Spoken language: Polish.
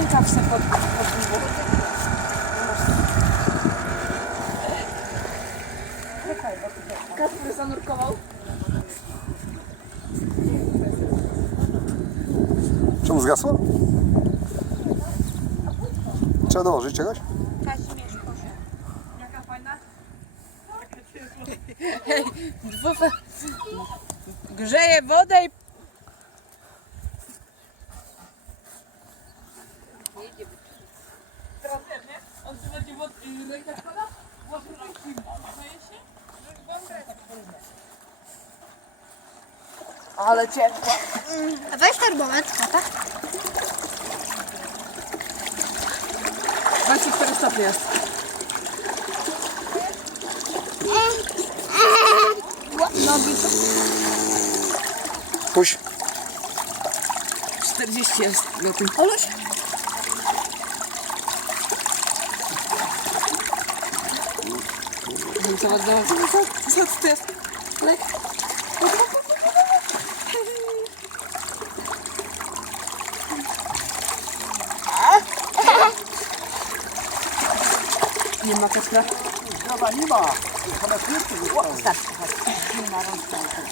rękaw se pod wodę. Kasper zanurkował. Czemu zgasło? Trzeba dołożyć czegoś? Jaka fajna? Grzeje wodę i... Teraz wiesz, nie? On tu będzie rękę wkłada, włoży ręki, zdaje się, ale ciepło. A weź termometr, tata. 24 stopnie jest. Nogi to Puść. 40 jest na tym. Oluś. Co to jest? Nie ma Kacpra. Zdrowa nie ma. Starszy. Nie ma rączki.